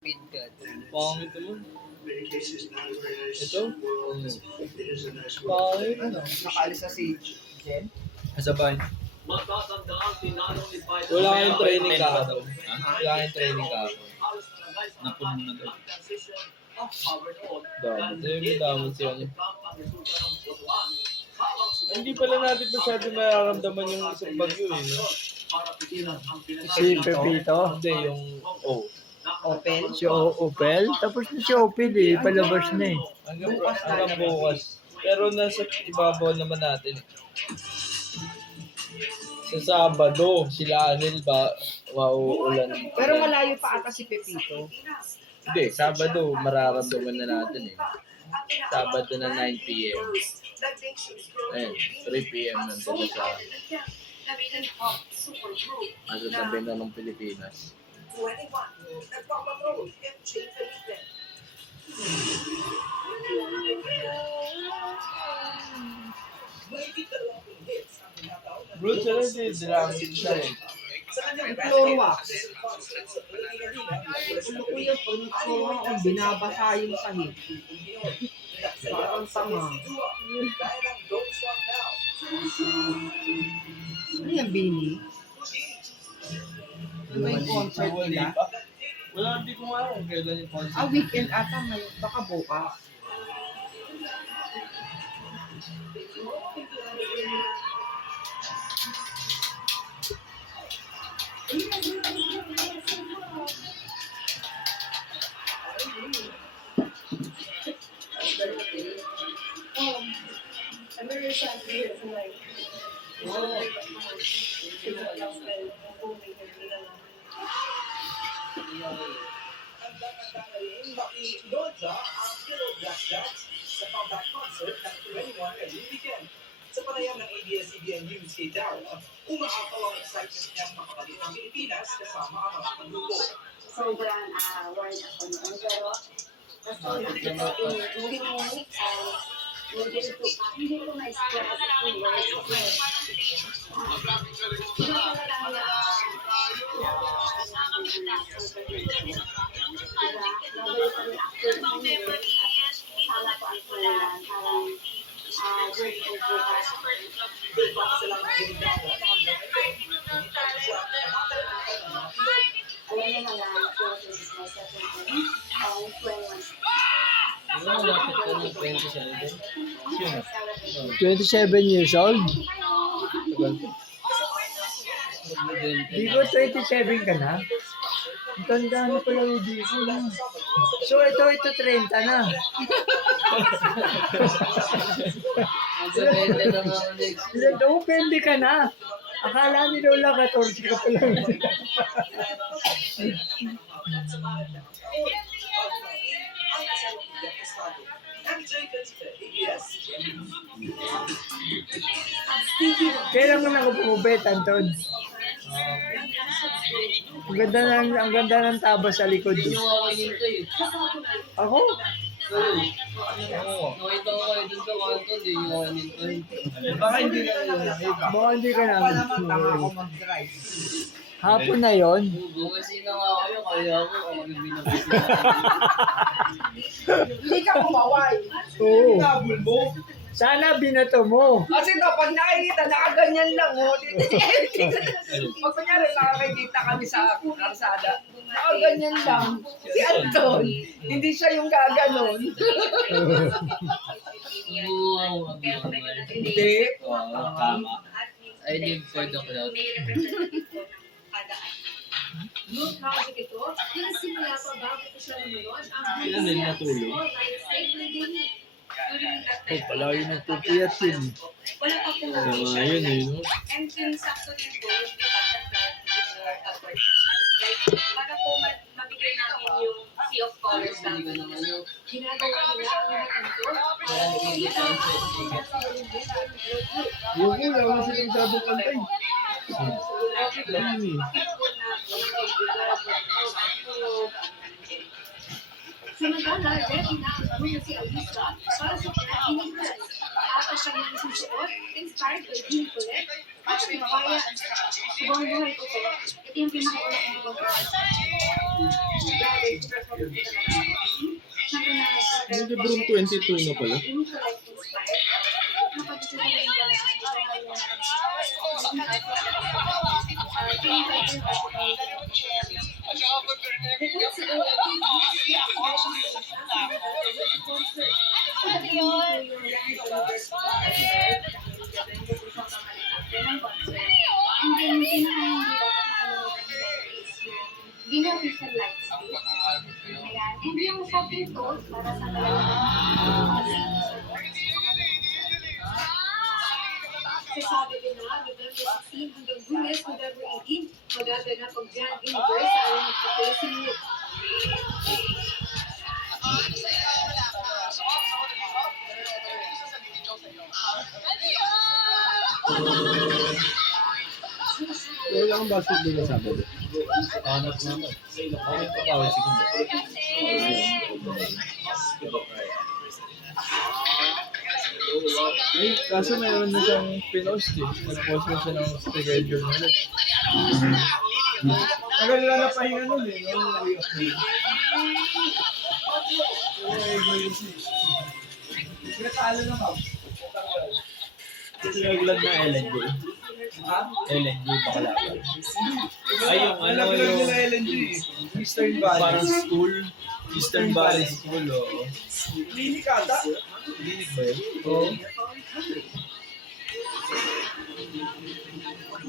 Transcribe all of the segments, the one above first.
Pangit naman. Ito? Pangit. Ano? Nakaalis na si Jen? Kasabay. Wala kayong training kahapon. Wala kayong training kahapon. Napuno na daw. Damot siya niya. Hindi pala natin masyado nararamdaman yung isang bagyo eh. No? Si Pepito, Hindi, yung Opel? si Opel, tapos na si Opel eh, palabas na eh. hanggang bukas. Pero nasa ibabaw naman natin eh. Sa Sabado, sila Anil ba mauulan. Pero malayo pa ata si Pepito. Hindi, Sabado mararamdaman na natin eh. Sabado na 9 p.m. Ayun, 3 p.m. nandun na sa tabi na ng Pilipinas. Bro, sila hindi dinamit siya eh. Floor wax. Ano ko yun? Pag nag-floor wax, ang binabasa yung sahig. Parang tanga. Ano yan, Bini? Ano ba yung concert nila? Wala, hindi ko nga alam kailan yung concert. Weekend ata, may baka bukas. Sa panayam ng ABS-CBN News kay Darla, umaapaw ang excitement niyang makabalik ng Pilipinas kasama ang mga pagluto. Sobrang worried ako noon. Pero, basta hindi ko ma-express yung words ko. Ano malapit ko ng 27? Sino? 27 years old? Di ko 27 ka na? Ang tanda na pala yung di ko na. So ito 30 na. Ito, pwede ka na. Akala ni Lola 14 ka pala. Kailan mo na ako pumubet, Anton? Ang ganda ng taba sa likod. Ako? Nakita ko kayo dun sa kanto, di nyo ako nintay. Baka hindi na yun nakita. Baka hindi ka Wala namin. naman tama ako mag-drive. Hapon na yon. Kasi na nga kayo, kaya ako binabisi. Hindi ka kumaway. Oo. Nabul mo. Sana binato mo. Kasi kapag nakikita, nakaganyan lang, oh. Pag kunyari, nakakikita kami sa karsada, nakaganyan lang. Si Anton, hindi siya yung gaganon. Hindi. Tama. I live for the crowd. Sila din natulog. Oh, palayo ng pupiyat yun. Wala pa po. Kaya yun eh, no? And yung sakto din po, yung para po mabigay namin yung sea of colors namin. Ginagawa nila ang Yung wala na silang sabong kantay. Ayun eh. Samantala, ready na ang gawin si Alisa para sa panaginip na. At siya ng susuot, inspired by Dean Colette, at ang mabaya. Ibang buhay ko po, ito yung pinakauna kong Hindi Broom 22 na pala. Official light stick. Ayan. And yung sa pintos, para sa sabi din na, November 16 hanggang Lunes, November 18, magaganap ang Grand Universe sa alam magpa-facing look. Wala kang basketball na Sabado. Hanap naman. Ano yung pakawal segundo? Eh, kaso meron na siyang pinost eh. Nag-post na siya ng schedule na ulit. Tagal na napahinga nun eh. No? Pinatalo na ma'am. Naglag na LNG. LNG Bacalaban. Ay, yung ano Nalaglag yung nila LNG. Eastern Valley. parang school. Eastern Valley School, oh. Clinic ata. Clinic ba yun? Oo.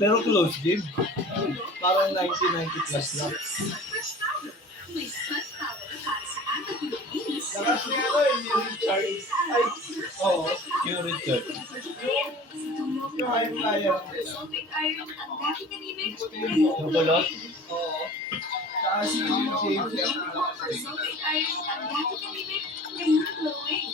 Pero close game. Parang 1990 plus lang. Lakas niya ako eh. Yung Richard. Ay, oo. Yung Richard. Yung high flyer. Yung kulot. Oo. Saka si James. Iron ang dati ng imig, ngayon glowing.